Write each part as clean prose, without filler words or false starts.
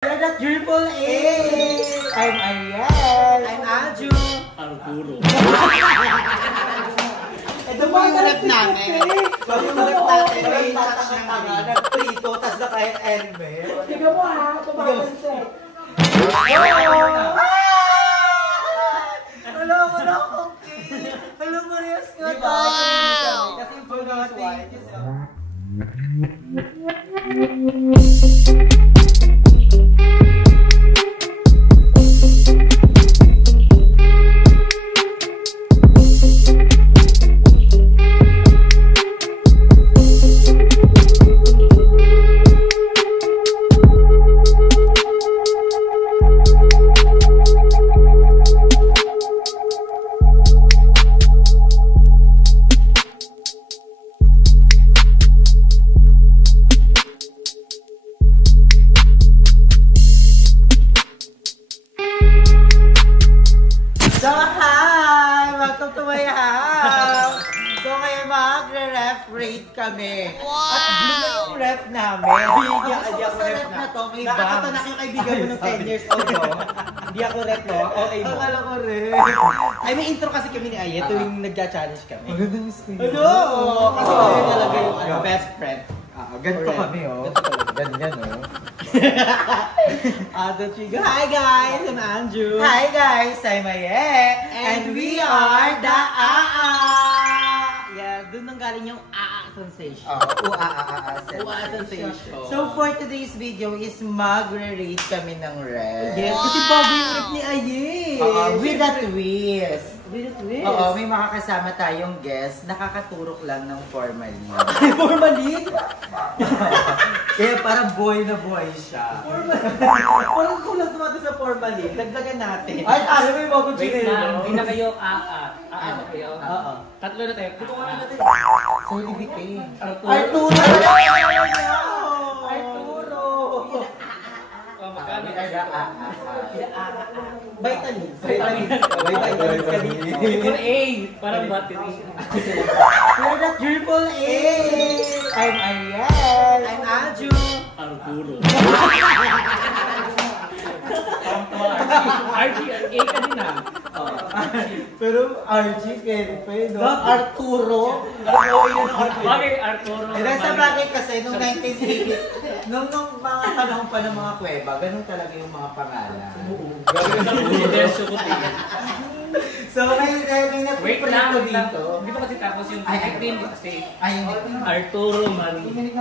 We're the Triple A! I'm Ariel! I'm Aju! Arturo. Ito po yung rep namin. So yung rep natin ay touch ng nag-prito, tas na kahit Elmer. Tignan mo ha, tumakanset. Alam mo na akong kill! Alam mo rin nga tayo! Kasi for natin. So, hi! Welcome to my house! So, ngayon magre-ref rate kami. Wow! At blue na yung ref namin. Bigyan, Ako hindi ako sa ref ref na to, may Nakakatanak bombs. yung kaibigan mo ng 10 years old, no? Hindi ako rep, no? OA mo. Akala ko rin. Ay, may intro kasi kami ni Aye tuwing nagja-challenge kami. Magandang skin. Ano? Kasi kami talaga yung best friend. Ganito Correct. kami, oh. Ganito talaga. Ganyan, oh. Hi guys, I'm Andrew. Hi guys, I'm Aye. And we are the AA! Yeah, dun nang galing yung sensation. Ua sensation. So for today's video is magre-rate kami ng ref. Yes, kasi bago yung rep ni Aye. With a twist. With a twist. Oo, may makakasama tayong guest, nakakaturok lang ng formalin. Formalin? Kaya parang boy na boy siya. Parang kulang naman sa formalin. Dagdagan natin. Ay, alam mo yung mga Wait lang, hindi na kayo na kayo. Oo. Tatlo na tayo. Puto na natin. Sorry, Bite. Arturo. Arturo! Oh, magkano? Vitamins. Vitamins. Vitamins ka dito. Triple A. Parang battery. We're the Triple A! I'm Ariel! I'm Aju. Arturo. RG, A ka din ah. Pero RG, pwede pa yun, no? Arturo! Bagay, Arturo. Sa bagay kasi, nung 1980, nung mga panahon pa ng mga kuweba, ganun talaga yung mga pangalan. Gagawin sa universo ko tingin. So, ngayon may Wait napiprint lang, ko wait lang. dito. Dito kasi tapos yung Ay, nickname kasi Ayun. Arturo Marie.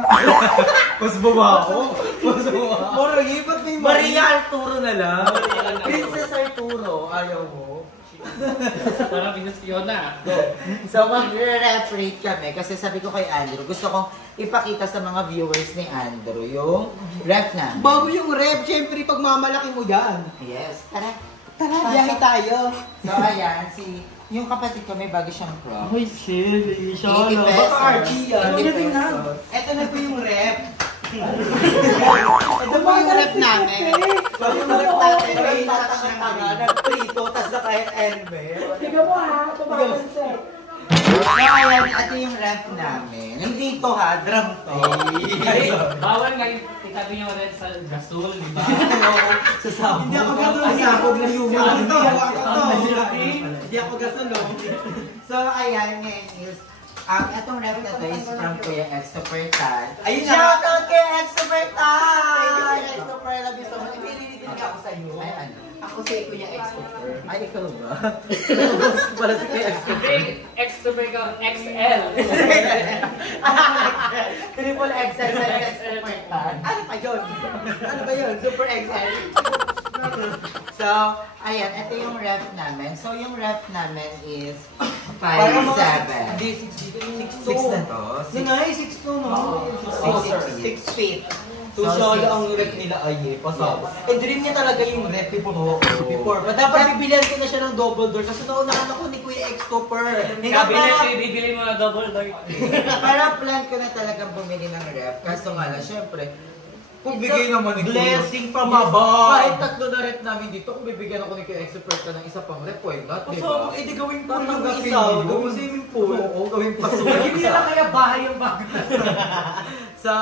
Mas bumaho. Mas bumaho. Maria, ba't may Maria Arturo na lang. Maria lang. Princess Arturo, ayaw mo. Parang Venus Fiona. So magre-ref-rate kami kasi sabi ko kay Andrew, gusto kong ipakita sa mga viewers ni Andrew yung ref na. Bago yung rep, syempre pagmamalaki mo yan. Yes, tara. Tara, biyahe tayo. So ayan, yung kapatid ko may bago siyang pro. Ay, silly. 80 pesos. Baka RG yan. 80 pesos. Ito na po yung rep. Ito po yung rep namin. So yung rep natin ay touch ng nag-prito, tas na kahit Elmer. Tignan mo ha, tumakanset. So ayan, ito yung ref namin. Hindi to ha, drum to. Ay, bawal nga yung itabi niyo rin sa gasol, di ba? Sa sabog. Hindi ako gasol. Sa sabog na human. Hindi ako gasol. So ayan, ngayon is, itong ref na to is from Kuya X Supertan. Ayun na. Shout out kay X Supertan! Thank you, Kuya X Super. Love you so much. Pinilitin ka ako sa iyo. Ay, ano? Ako si Kuya X Super. Ay, ikaw ba? Gusto pala si Kuya X Hindi, extra ka, XL. Triple XL sa X Supertan. Ano pa yun? Ano ba yun? Super XL? So, ayan, ito yung ref namin. So, yung ref namin is 5'7". Hindi, 6'2". 6 na to? Yun nga eh, 6'2", no? Oo. 6 feet. So, Tusyolo 6 ang rep nila ay pasabas. Eh, dream niya talaga yung rep before. But dapat bibilihan ko na siya ng double door kasi naunahan ako ni Kuya X Cooper. Bibili mo na double door. Para plan ko na talagang bumili ng ref. Kaso nga lang, syempre, kung bigay naman ni Kuya. Blessing from above. Kahit tatlo na rep namin dito, kung bibigyan ako ni Kuya Experta ng isa pang rep, why not, di ba? So, edi gawin po ng Tatanggapin isa. mo. Gawin swimming pool. Oo, gawin pa swimming Hindi na kaya bahay yung bago. So,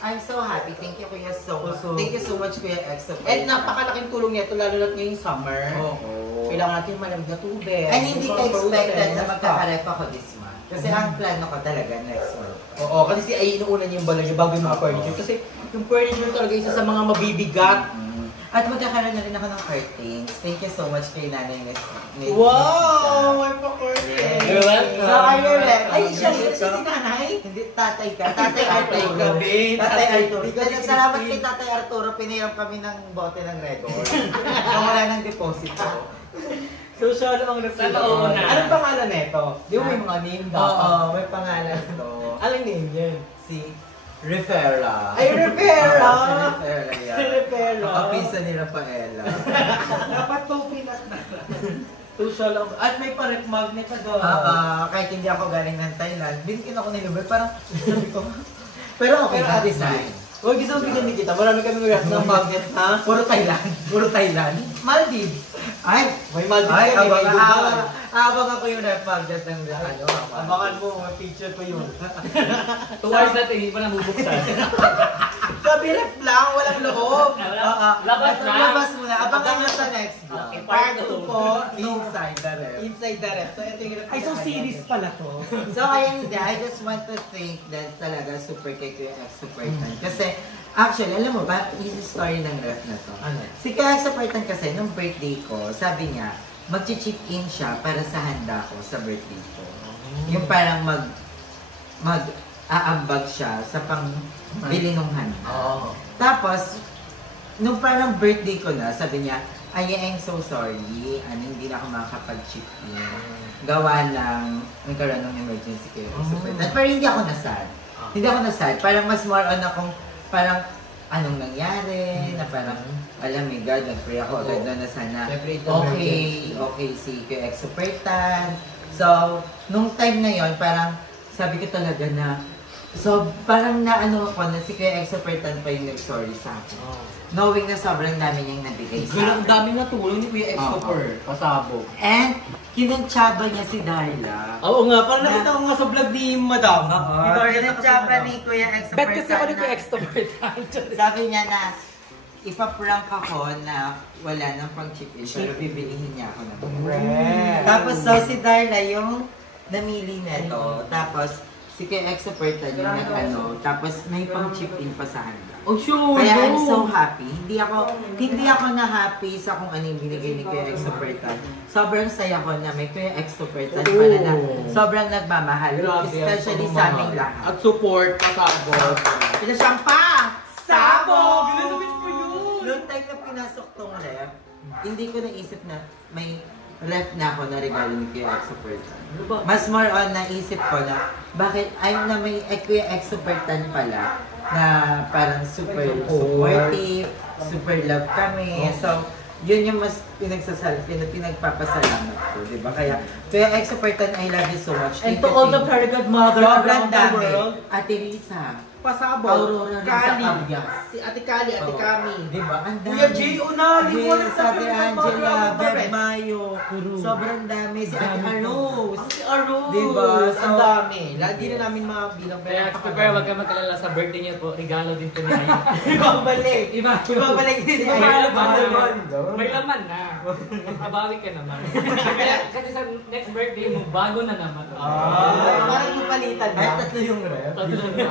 I'm so happy. Thank you, Kuya Thank you so much, Kuya Exo. At napakalaking tulong nito, lalo na ngayong summer. Kailangan natin malamig na tubig. And hindi ka expected na magkakaref ako this month. Kasi ang plano ko talaga next month. Oo, kasi si ay inuuna niya yung balon niya bago yung mga furniture. Kasi yung furniture talaga isa sa mga mabibigat. At magkakaroon na rin ako ng curtains. Thank you so much kay Nanay Miss. Wow! May pa-curtains! You're welcome. So, are you ready? Ay, siya si Nanay? Hindi, tatay ka. Tatay Arturo. babe. Tatay Arturo. Salamat kay Tatay Arturo. Pinahiram kami ng bote ng record. So, wala ng deposito. Social ang Sa loob na. Anong pangalan nito? Di ba may mga name dapat? Oo, may pangalan to. Anong name yan? Si Rivera. Ay, Rivera! Si Rivera yan. Si Rivera. Nakapisa ni Rafaela. Dapat to pinat na. Social ang... At may pa-rep magnet na doon. Kahit hindi ako galing ng Thailand, binigyan ako ni Lubel. Parang sabi ko, pero okay na design. Huwag isang bigyan ni kita. Marami kami mag ng magnet, ha? Puro Thailand. Puro Thailand. Maldives. Ay! May Maldives Ay, kami, may Dubai. abang ako yung rep magnet ng ano. Abangan mo, may picture pa yun. Towards natin, hindi pa nabubuksan. Sabi rep lang, walang loob. Labas na. Labas muna. Abangan nyo sa next vlog. Okay, Part part 2 po, inside the rep. Inside the rep. So, ito yung rep. Ay, so series pala to. So, ayun hindi. I just want to thank that talaga super cake yung ex-supertan. Kasi, actually, alam mo ba, yung story ng ref na to. Ano? Si Kaya ex-supertan kasi, nung birthday ko, sabi niya, mag-chip in siya para sa handa ko sa birthday ko. Yung parang aambag siya sa pang-bili ng handa. Oo. Tapos, nung parang birthday ko na, sabi niya, ay, I'm so sorry, hindi na ako makakapag-chip in. Gawa ng, nagkaroon ng emergency kayo. Pero hindi ako nasad. Hindi ako nasad. Parang mas more on akong, parang, anong nangyari, na parang, alam mo, God, nag-pray ako agad na sana, okay, si Kuya Ex-Supertan. So, nung time na yon parang, sabi ko talaga na, so, parang naano ako na si Kuya Ex-Supertan pa yung nag-sorry sa akin. Knowing na sobrang dami niyang nabigay sa Ang akin. daming natulong ni Kuya Ex-Super. Pasabog. And, kinantsaba niya si Darla. Oo nga, parang nakita ko nga sa vlog ni Madam. Kinantsaba ni Kuya Ex-Supertan. Bet kasi ako ni Kuya na- Extrovert. Sabi niya na, ipaprank ako na wala nang pang chip in, pero bibilihin niya ako ng Tapos, so si Darla yung namili nito. Tapos, si Kuya Ex-Supertan yung nag-ano. Tapos, may pang chip in pa sa handa. Oh, sure. Kaya I'm so happy. Hindi ako na happy sa kung ano yung binigay ni Kuya Ex-Supertan. Sobrang saya ko na may Kuya Ex-Supertan pala na sobrang nagmamahal. Especially sa aming lahat. At support, pasabog. Ito siyang pa! Sabog! Ginagawa ko yun! Noong time na pinasok tong ref, hindi ko naisip na may ref na ako na regalo ni Kuya Ex-Supertan. Mas more on naisip ko na bakit I'm na may Kuya Ex-Supertan pala na parang super supportive, super love kami. So, yun yung mas pinagpapasalamat ko, di ba? Kaya, Kuya Ex-Supertan, I love you so much. And Thank to you, all the thank you. very good mother Sobrang around the dami. world. Ate Risa, Pasabog. Aurora rin sa Kali. Cabias. Si Ate Kali, Ate Kami. Di ba? Ang dami. Kuya Jay Unali, Yes, sa Ate very good mother Angela, around the Beb world. Mayo. Sobrang dami. Si Ate Arose. Si Arose. Diba? Ang dami. Lagi na namin mabilang. Kaya, super, huwag ka magkalala sa birthday niyo po. Regalo din po niya. Ibabalik. Ibabalik din niya. May laman na. Makabawi ka naman. Kasi sa next birthday mo, bago na naman. Parang pupalitan Ay, na. tatlo yung ref. Tatlo na.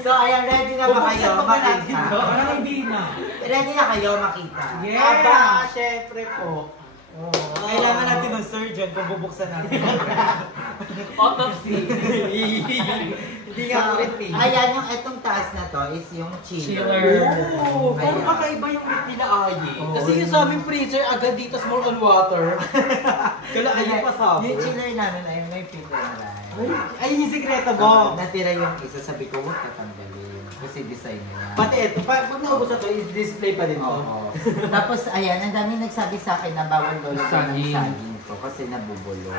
So, ayan, ready na ba kayo Bubuksan pa ba natin makita? to? Parang hindi na. Ready na kayo makita? Aba, syempre po. Kailangan natin ng surgeon kung bubuksan natin. Autopsy. Hindi nga ulit eh. Ayan, yung etong taas na to is yung chiller. Chiller. Oo, parang Ayan. kakaiba yung rip nila Ayi. Oo. Kasi yung sa aming freezer, agad dito more on water. Kala Ayi pa sabog. Yung chiller namin ay may filter na. Ayun yung sikreto mo. Natira yung isa, sabi ko, huwag tatanggalin. Kasi design niya. Pati ito, pag naubos na to, is-display pa din to. Oo. Tapos, ayan, ang dami nagsabi sa akin na bawal daw lagyan ng Saging. saging to kasi nabubulo.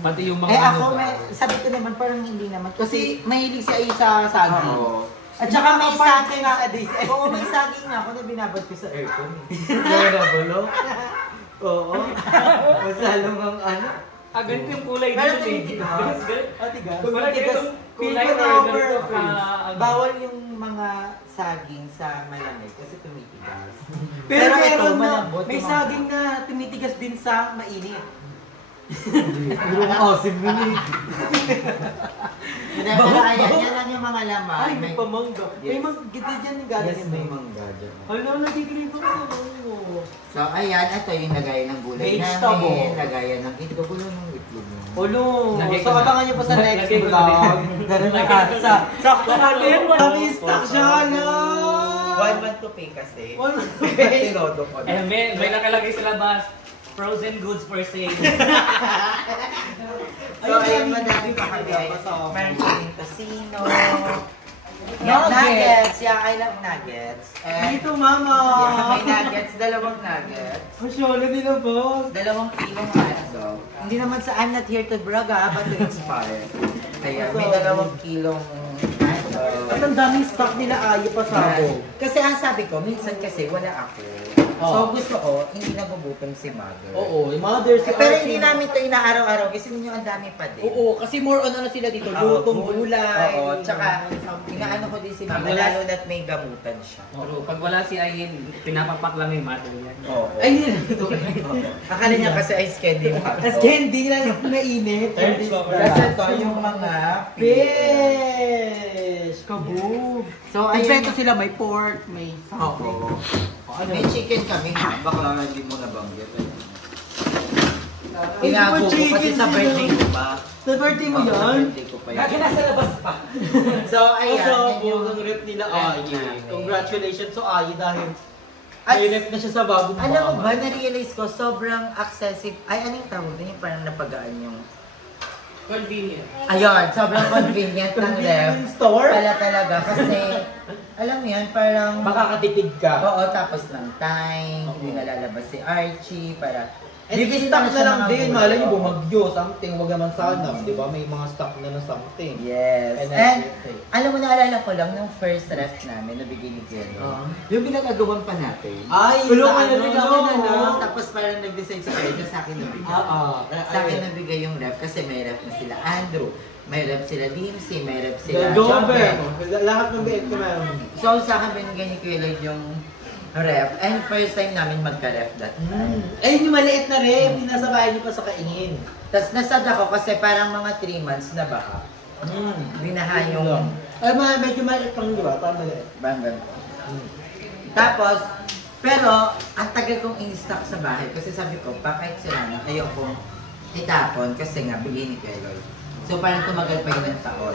Pati yung mga Eh ako, ano ba? sabi ko naman, parang hindi naman. Kasi mahilig siya sa saging. Oo. At saka may saging nga. sa days. Oo, may saging nga ako na binabad ko sa aircon. Kaya nabulo. Oo. Mas lalong ang ano. Ah, ganito yung kulay Pero dito eh. tinitigas. Ganito. Atigas. Wala Matigas. ganitong Kulay Pico or number. ganito ka. Bawal yung mga saging sa malamig kasi tumitigas. Pero ito, meron na, malambot may yung saging na tumitigas din sa mainit. Yung osim mo ni. Pero ayan, yan lang yung mga laman. Ay, may pamangga. May Yes. mangga dyan yung galing. Yes, may mangga dyan. Hala, nagigilip ako sa mango. So, ayan, ito yung lagayan ng gulay Vegetable. namin. Lagayan ng itlog. Gulo ng itlog mo. Olo, Lagay ko so na. abangan niyo pa sa next Lagay ko na vlog. din. Ganun na Lagay ko na. sakto natin. One Kami stock siya, hala. 1 month to pay kasi. One month to pay. Tinodo ko Eh, na. may nakalagay sa labas. Frozen goods for sale. So, ayan, madami pa kami. Meron kaming casino. Nuggets. Yeah, I love nuggets. And, Dito, mama. yeah, may nuggets. Dalawang nuggets. Masyolo nila, boss. 2 kilong hotdog. Hindi naman sa I'm not here to brag but to inspire. Kaya may 2 kilong hotdog. At ang daming stock nila ayo pa sa ako. Kasi ang sabi ko, minsan kasi wala ako. So gusto ko, hindi nagugutom si mother. Oo, yung mother si Pero Archie. hindi namin to inaaraw-araw kasi ninyo ang dami pa din. Oo, kasi more on ano sila dito, lutong gulay. Oo, tsaka inaano ko din si mama, lalo na't may gamutan siya. Pero pag wala si Ayin, pinapapak lang yung mother niya. Oo. Ay, yun. Akala niya kasi ice candy pa. As candy lang mainit. Kasi ito yung mga Fish! Kaboom! So, Kompleto sila, may pork, may Oo. May chicken kami ha. Baka hindi mo nabanggit. Tinago ko kasi sa birthday ko pa. Sa birthday mo Sa yan? birthday ko pa Lagi yan. nasa labas pa. So, ayan. So, yan yung ang rep nila rep Ayi. namin. Congratulations to Ayi dahil At may rep na siya sa bagong alam mo ba, na-realize ko, sobrang accessible. Ay, anong tawag din yung parang napagaan yung... Convenient. Ayun, sobrang convenient ng ref. Convenience store? Pala talaga kasi, alam mo yan, parang... Makakatipid ka. Oo, tapos ng time, hindi nalalabas si Archie, para... And Bibili stock na siya lang ng din, mga malay niyo gulay. bumagyo, something, wag naman sana, di ba? May mga stock na na something. Yes. And And, that's alam mo, naalala ko lang, nung first ref namin, nabigay ni Kuya, yung pinagagawan pa natin. Ay, Tulungan sa na ano, rin no? ako na lang. Tapos parang nag-decide si Kuya, sa akin nabigay. Sa akin nabigay yung ref kasi may ref na sila Andrew, may ref sila Dimsy, may ref sila Jobber. Jobber. Lahat ng bait ko meron. So sa akin binigay ni Kuya Lloyd yung ref. And first time namin magka-ref that time. Ayun yung maliit na rep, pinasabayan niyo pa sa kaingin. Tapos nasad ako kasi parang mga 3 months na baka. Binaha yung Ay, medyo maliit lang, di ba? Parang maliit. banggan ko. Tapos, pero ang tagal kong in-stock sa bahay kasi sabi ko, kahit sila na ayokong itapon kasi nga bigay ni Kuya Lloyd. So parang tumagal pa yun ng taon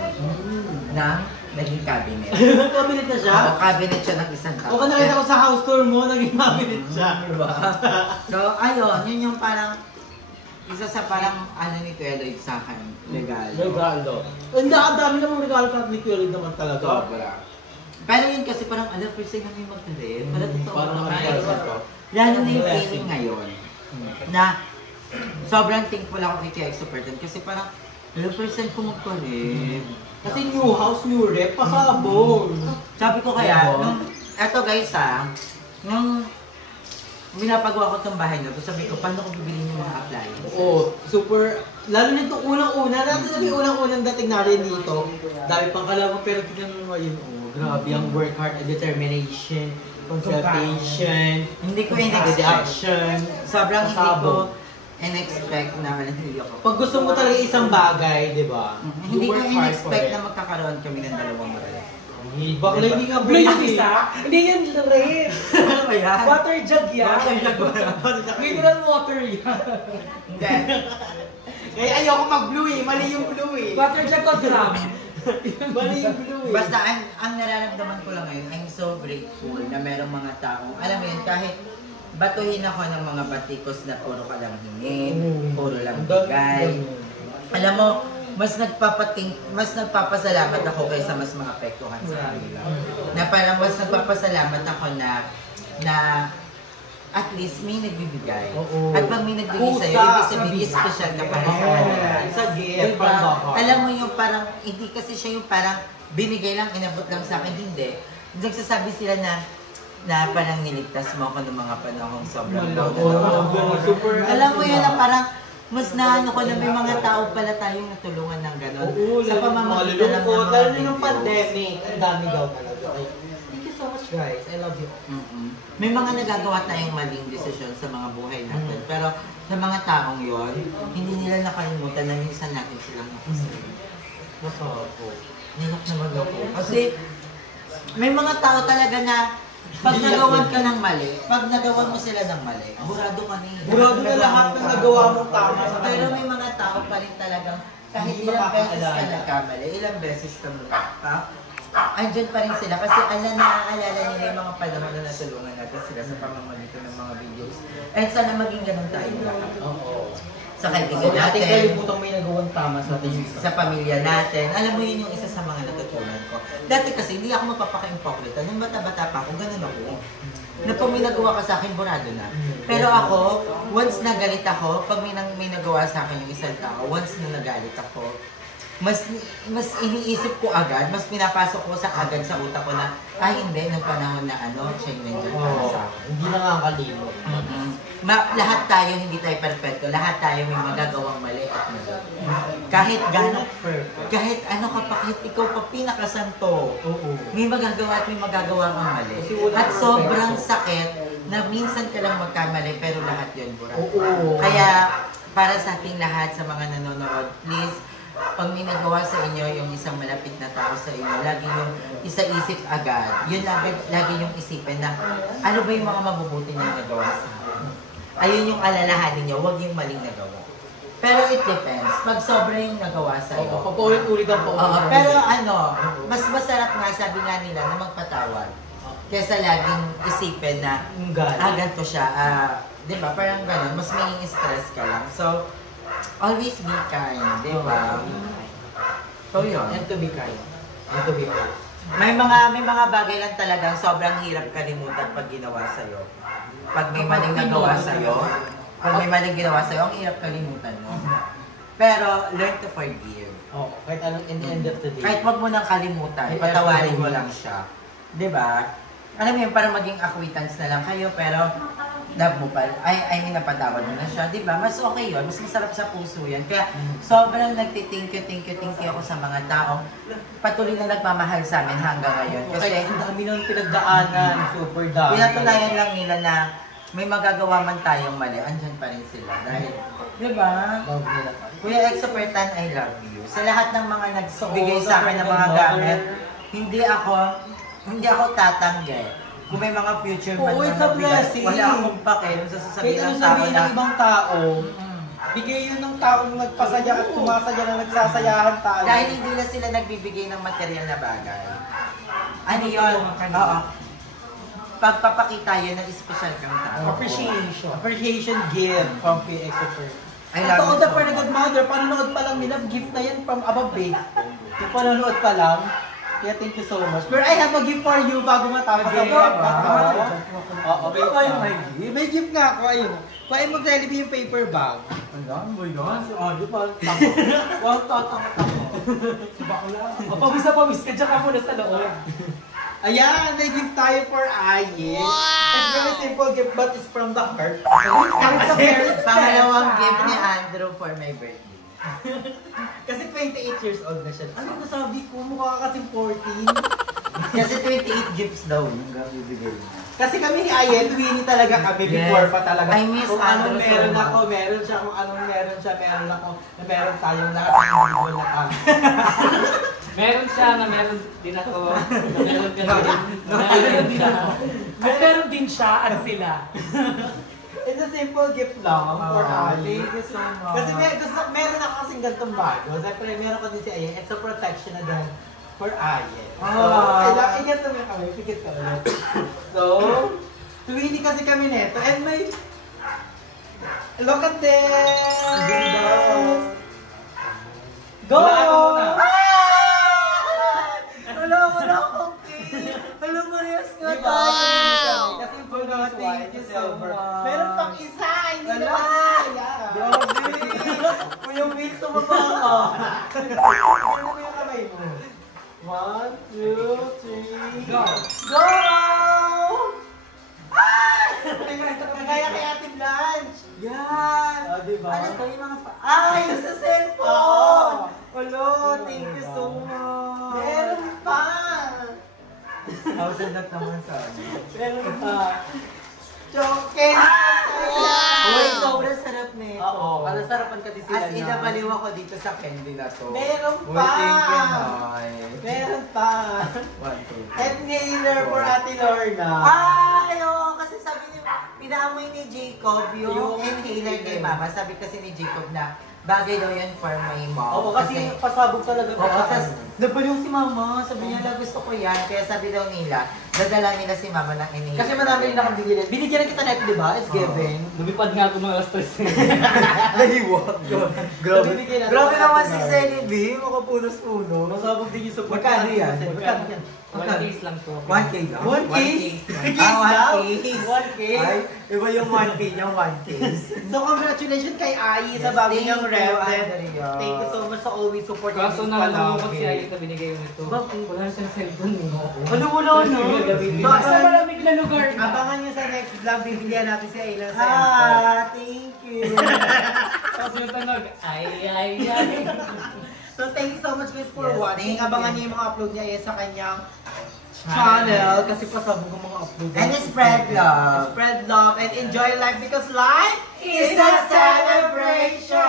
na naging cabinet. Cabinet na siya? Oo, cabinet siya ng isang taon. O ka nakita ko sa house tour mo, naging cabinet siya. Diba? So, ayun, yun yung parang isa sa parang ano ni Kuya Lloyd sa akin, regalo. Regalo. Ang dami namang regalo ka ni Kuya Lloyd naman talaga. Sobra. Pero yun kasi parang alam, first time namin magkalit. Parang totoo. Parang Parang regalo. lalo na yung feeling ngayon na sobrang thankful ako kay Kuya Exoperton kasi parang alam, first time ko magkalit. Kasi new house, new rep, pasabog. Sabi ko kaya, nung, eto guys nung binapagawa ko itong bahay na to, sabi ko, paano ko bibili yung mga appliances? Oo, super, lalo na itong unang-una, natin sabi unang-unang dating natin dito, dahil pang kalawang pero tignan mo ngayon, grabe ang work hard and determination, consultation, Hindi ko in-expect. reaction, Sobrang hindi pasabog. ko in-expect na hindi ako. Pag gusto mo talaga isang bagay, di ba? Hindi ko You work hard for in-expect it. na magkakaroon kami ng dalawang ref. Bakla Diba? hindi nga Blue yung isa? Hindi yan red. Ano ba yan? Water jug yan. Water jug ba? Mineral water yan. Hindi. Kaya ayoko mag-blue eh, mali yung blue eh. Water jug o drum. Mali yung blue eh. Basta ang nararamdaman ko lang ngayon, I'm so grateful na merong mga taong, alam mo yun, kahit batuhin ako ng mga batikos na puro ka lang hingin, puro lang bigay. Alam mo, mas nagpapasalamat ako kaysa mas maapektuhan sa kanila. Na parang mas nagpapasalamat ako na at least may nagbibigay. Oo. At pag may nagbigay Pusa, sa'yo, ibig sabihin sabi. special ka para sa kanila. It's a gift Diba? from the heart. Alam mo yung parang, hindi kasi siya yung parang binigay lang, inabot lang sa akin, hindi. Nagsasabi sila na parang niligtas mo ako ng mga panahong sobrang low na Oo, low. super. Alam mo yun na parang mas naano ko na may mga tao pala tayong natulungan ng gano'n. Oo, sa pamamagitan ng mga lalo na videos. nung pandemic, ang dami daw talaga. Thank you so much guys, I love you all. May mga nagagawa tayong maling desisyon sa mga buhay natin. Pero sa mga taong yon, hindi nila nakalimutan na minsan natin silang nakasama. Masarap po. Nilak na mag-ako. Kasi may mga tao talaga na pag nagawan ka ng mali, pag nagawan mo sila ng mali, burado ka na eh. Burado na lahat ng nagawa mong tama sa Pero kanila. may mga tao pa rin talagang kahit Hindi ilang beses ka makakaalala. nagkamali, ilang beses ka pa, andyan pa rin sila kasi naaalala nila yung mga panahon na natulungan natin sila sa pamamagitan ng mga videos. And sana maging ganun tayo lahat. Oo. Sa kaibigan Natin natin, kalimutan may nagawang tama sa atin. sa pamilya natin. Alam mo yun yung isa sa mga natutunan ko. Dati kasi hindi ako mapapaka-impokrita. Nung bata-bata pa ako, ganun ako. Na pag may nagawa ka sa akin, burado na. Pero ako, once nagalit ako, pag may nagawa sa akin yung isang tao, once na nagalit ako, mas iniisip ko agad, mas pinapasok ko agad sa utak ko na, hindi, nung panahon na siya yung nandiyan para sa akin. Hindi nakakalimot. Lahat tayo, hindi tayo perfecto. Lahat tayo may magagawang mali at mali. Kahit gano'n, kahit ano ka pa, kahit ikaw pa pinakasanto, may magagawa at may magagawa kang mali. At sobrang sakit na minsan ka lang magkamali, pero lahat yun burado. Kaya, para sa ating lahat, sa mga nanonood, please, pag may nagawa sa inyo yung isang malapit na tao sa inyo, lagi yung isaisip agad. Yun lagi yung isipin na ano ba yung mga mabubuti niyong nagawa sa akin. Ayun yung alalahanin niyo, huwag yung maling nagawa. Pero it depends. Pag sobra yung nagawa sa iyo. Papaulit-ulit ang paulit. Pero mas masarap nga, sabi nga nila, na magpatawad. Kesa laging isipin na, ganito siya. Di ba? Parang gano'n, mas may stress ka lang. So, always be kind, di ba? So yun. And to be kind. And to be kind. May mga bagay lang talagang sobrang hirap kalimutan pag ginawa sa'yo. Pag may maling nagawa sa'yo, pag may maling ginawa sa'yo, ang hirap kalimutan mo. Pero learn to forgive. Kahit anong in the end of the day. Kahit wag mo nang kalimutan, patawarin mo lang siya. Di ba? Alam mo yun, parang maging acquaintance na lang kayo, pero love mo pa, I mean, napatawad mo na siya, di ba? Mas okay yun, mas masarap sa puso yan. Kaya sobrang thank you ako sa mga taong patuloy na nagmamahal sa amin hanggang ngayon. Kasi ang dami nang pinagdaanan, super dami. pinatunayan lang nila na may magagawa man tayong mali, andyan pa rin sila. Dahil, di ba? Love nila pa. Kuya Exopertan, I love you. Sa lahat ng mga nagbigay sa akin ng mga gamit, hindi ako tatanggi. Kung may mga future man it's na a blessing. wala akong pake nung sasabihin Kahit ng ano tao sabihin na, ng ibang tao, bigay yun ng taong nagpasaya at sumasaya na nagsasayahan tayo. dahil hindi na sila nagbibigay ng material na bagay. Ano yun? Oo. Pagpapakita yun ng special kang tao. Appreciation gift from PX Super. I Ito love all you the so for good mother, panonood pa lang nila, gift na yan from above eh. Yung panonood pa lang. Kaya thank you so much. Pero I have a gift for you bago matapos ang podcast. Oo, may gift nga ako, ayun. Kuhain mo Jollibee yung paper bag. Alam mo yun? Si Audio pa. Huwag tatang-tang. Pawis na pawis ka, tsaka muna sa loob. Ayan, may gift tayo for Aye. It's very simple gift but it's from the heart. Pangalawang gift ni Andrew for my birthday. Kasi 28 years old na siya. Ano nasabi ko? Mukha ka kasing 14. Kasi 28 gifts daw yung bibigay niya. Kasi kami ni Ayen, Winnie talaga kami before pa talaga. I miss kung anong Andrew meron so much. ako, meron siya. Kung anong meron siya, meron ako. Na meron tayong lahat ng individual na kami. Meron siya na meron din ako. Meron ka din. Meron din siya at sila. It's a simple gift lang for Ayen. Thank you so much. Kasi meron ako kasing gantong bago. Siyempre, meron ko din si Ayen. It's a protection na din for Ayen. So, kailangan ganito mo kami. Pikit ka ulit. So, Winnie kasi kami neto. And may... Look at this! Go! Wala akong cake! Hello, Marias nga tayo! Kasi po nga, thank you so much. Meron pang isa! Hindi naman kaya! Grabe! Yung wheel tumaba ka! Ano mo yung kamay mo? 1, 2, 3... Go! Go! Ay! Kagaya kay Ate Blanche! Yan! diba? Ano to yung mga ay, sa cellphone! Hello, thank you so much! Meron pa! Thousand na naman sa amin. Meron pa. Chokin! Uy, sobrang sarap nito. Oo, para sarapan kasi sila As in, nabaliw ako dito sa candy na to. Meron Uy, pa! thank you, Nay. Meron pa! One, two, three. Inhaler for Ate Lorna. Ay, oo, kasi sabi ni, pinaamoy ni Jacob yung Yung inhaler kay Mama. Sabi kasi ni Jacob na bagay daw yan for my mom. Oo, kasi pasabog talaga. Oo, tapos nabaliw si Mama. Sabi niya, gusto ko yan. Kaya sabi daw nila, dadala nila si Mama ng inhaler. Kasi marami rin nakabigyan. Binigyan na kita neto, di ba? It's given. Lumipad nga ako mga alas 3. Naliwag. Grabe. Bibigyan natin Grabe ng naman natin si na. Selly B. Makapunos-puno. Masabog din yung support. Magkano yan? Magkano yan? 1 case lang to. 1K lang? 1 case? Ah, 1 case. 1 case? Ay, iba yung 1K niya, 1 case. So, congratulations kay Ai sa Yes, bago thank niyang you, rep. Andrea. Thank you so much sa always supporting Kaso this nalulungkot si palagi. Ayet na binigay ko nito. Bakit? Wala na siyang cellphone eh. Ano wala no? So, So, sa malamig na lugar na. abangan niyo sa next vlog, bibilihan natin si Ai ng cellphone. Ah, thank you. Tapos yung tunog, ay. So, thank you so much guys for Yes, watching. thank you. Abangan niyo yung mga upload niya sa kanyang channel kasi pasabog ang mga upload. And spread love. Spread love and enjoy life because life Is a celebration!